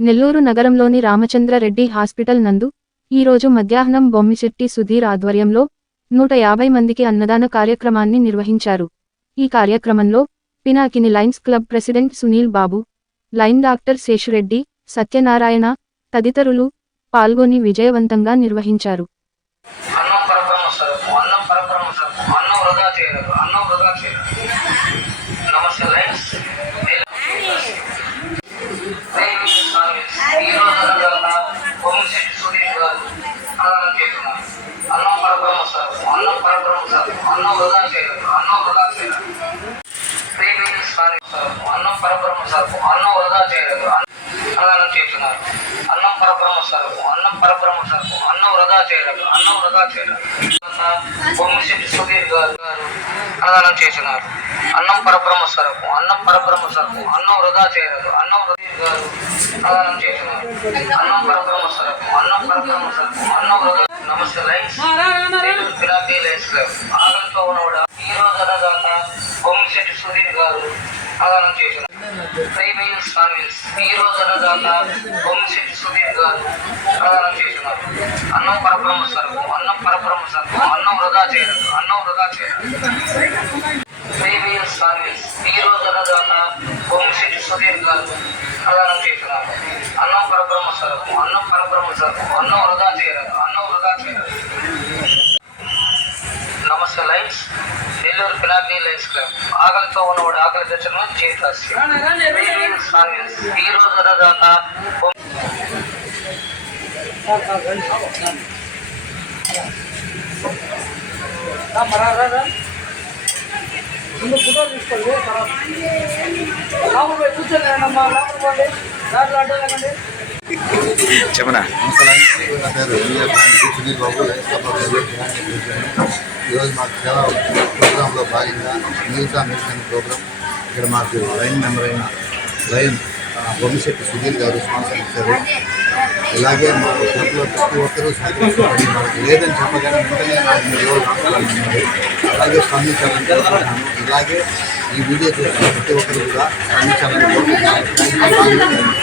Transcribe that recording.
నెల్లూరు నగరంలోని రామచంద్రరెడ్డి హాస్పిటల్ నందు ఈరోజు మధ్యాహ్నం బొమ్మిశెట్టి సుధీర్ ఆధ్వర్యంలో 150 మందికి అన్నదాన కార్యక్రమాన్ని నిర్వహించారు. ఈ కార్యక్రమంలో Pinakini lions club president Sunil Babu, lion doctor Seshureddy, Satyanarayana తదితరులు పాల్గొని విజయవంతంగా నిర్వహించారు. బొమ్మిశెట్టి సుధీర్ గారు అన్నదానం చేస్తున్నారు. అన్నం పరబ్రహ్మ స్వరూపం, అన్నం పరబ్రహ్మ స్వరూపం, అన్నం వృధా చేయలేదు. అన్నం సుధీర్ గారు అన్నదానం చేస్తున్నారు. అన్నం పరబ్రహ్మ స్వరూపం, అన్నం పరబ్రహ్మ స్వరూపం, అన్నం వృధా. నమస్తే లైన్స్ పినాకిని లయన్స్ క్లబ్ ఆగంతో ఉన్నవాడు ఈ రోజు అన్నదాత బొమ్మిశెట్టి సుధీర్ గారు అన్నదానం చేస్తున్నారు. ఈ రోజు అన్నదాత బొమ్మిశెట్టి సుధీర్ గారు అన్నదానం చేస్తున్నారు. అన్నం పరబ్రహ్మ స్వరూపం, అన్నం పరబ్రహ్మ స్వరూపం, అన్నం వృధా చేయలేదు. అన్నం వృధా చేయలేదు. ఈ రోజు అన్నదాత బొమ్మిశెట్టి సుధీర్ గారు అన్నదానం చేస్తున్నారు. అన్నం పరబ్రహ్మ స్వరూపం, అన్నం పరబ్రహ్మ స్వరూపం, అన్నం వృధా చేయలేదు. అన్నం వృధా చేయలేదు. నమస్తే lines Nellore Pinakini lions club ఆకలితో ఉన్నవాడు ఆకలి తెచ్చడం జీవితాస్యం. ఈ రోజు అన్నదాత ముందు ఫోటో తీసుకోండి. లోపల కూర్చొని లోపల దాంట్లో అడ్డలేకండి. చెప్పనా నా పేరు సునీల్ బాబు. ఈరోజు మాకు సేవా ప్రోగ్రాంలో భాగంగా మీల్స్ ఆన్ మిషన్ ప్రోగ్రాం ఇక్కడ మాకు లైన్ మెంబర్ అయిన లైన్ బొమ్మిశెట్టి సుధీర్ గారు స్పాన్సర్ ఇచ్చారు. ఇలాగే మా క్లబ్లో ప్రతి ఒక్కరూ సహకరిస్తున్నారు. మనకు లేదని చెప్పగానే వెంటనే నాకు 3 రోజులు హాస్పిటల్ ఉన్నారు. అలాగే స్పందించాలని కోరుకుంటున్నాను. ఇలాగే ఈ వీడియో చూసిన ప్రతి ఒక్కరు కూడా స్పందించాలని కోరుకుంటున్నాను.